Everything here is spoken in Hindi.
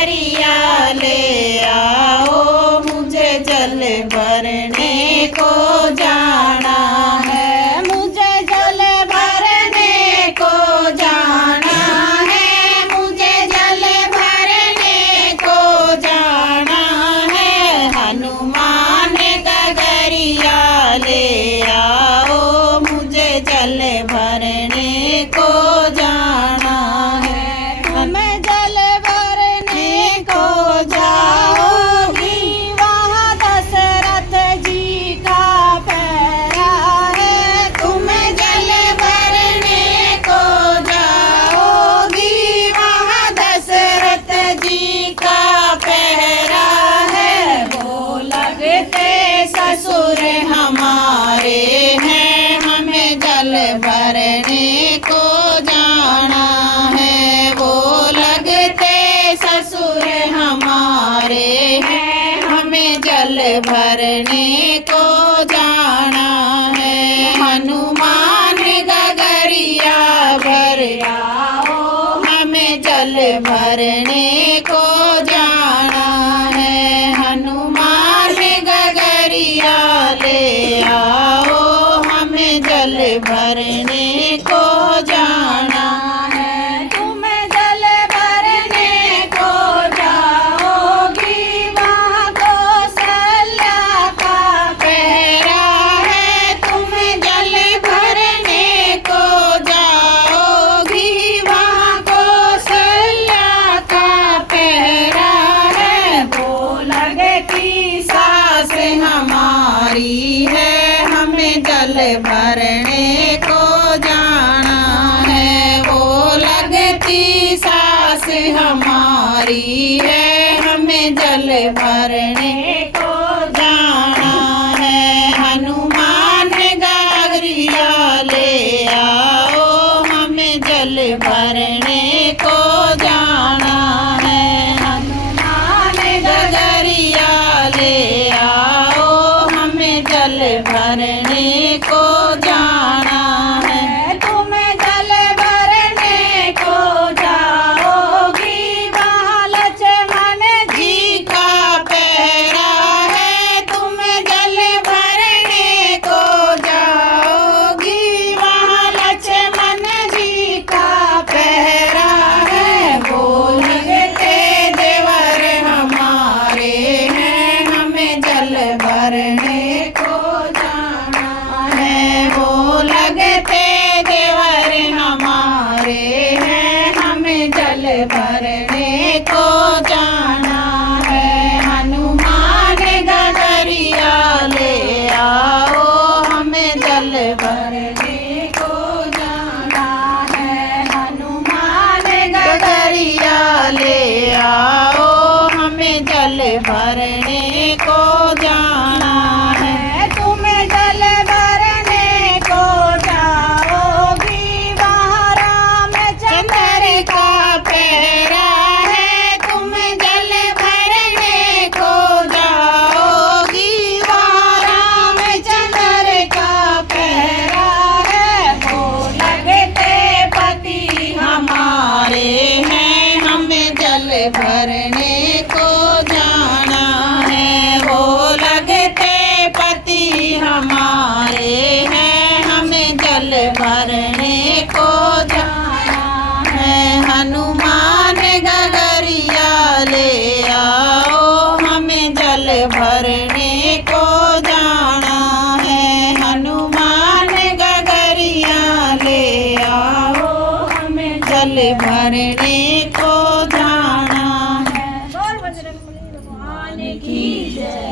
गगरिया ले आओ, मुझे जल भरने को जाना है, मुझे जल भरने को जाना है, मुझे जल भरने को जाना है। हनुमान गगरिया ले आओ, मुझे जल भरने को जाना है। हमें जल भरने को जाओगी, वहाँ दशरथ जी का पहरा है। तुम्हें जल भरने को जाओगी, वहाँ दशरथ जी का पहरा है। वो लगते ससुर हमारे हैं, हमें जल भरने को जाना है। वो लगते ससुर हमारे हैं, हमें जल भरने को जाना है। हनुमान गगरिया भर आओ, हमें जल भरने को जाना है। हनुमान गगरिया ले आओ, हमें जल भरने को जाना है। तुम्हें जल भरने को जाओगी, वहाँ कौशल्या का पहरा है। तुम्हें जल भरने को जाओगी, वहाँ कौशल्या का पहरा है। वो लगती सास हमारी है, हमें जल भरने को जाना है। वो लगती सास हमारी है, हमें जल भरने को जाना है। हनुमान गगरिया ले आओ, हमें जल भरने को जाना है। हनुमान गगरिया ले आओ, हमें जल भरने को जाना है। तुम्हें जल भरने को जाओगी, वहाँ लक्ष्मण जी का पहरा है। तुम्हें जल भरने को जाओगी, वहाँ लक्ष्मण जी का पहरा है। वो लगते देवर हमारे हैं, हमें जल भरने को जाना है। वो लगते देवर हमारे हैं, हमें जल भरने को जाना है। हनुमान गगरिया ले आओ, हमें जल भरने को जाना है। हनुमान गगरिया ले आओ, हमें जल भरने को जाना है। तुम्हें जल भरने को जाओगी, वहाँ रामचंद्र का पहरा है। तुम्हें जल भरने को जाओगी, वहाँ रामचंद्र का पहरा है। वो लगते पति हमारे हैं, हमें जल भरने को जाना है। वो लगते पति हमारे हैं, हमें जल भरने को जाना है। हनुमान गगरिया ले आओ, हमें जल भरने को जाना है। हनुमान गगरिया ले आओ, हमें जल भरने को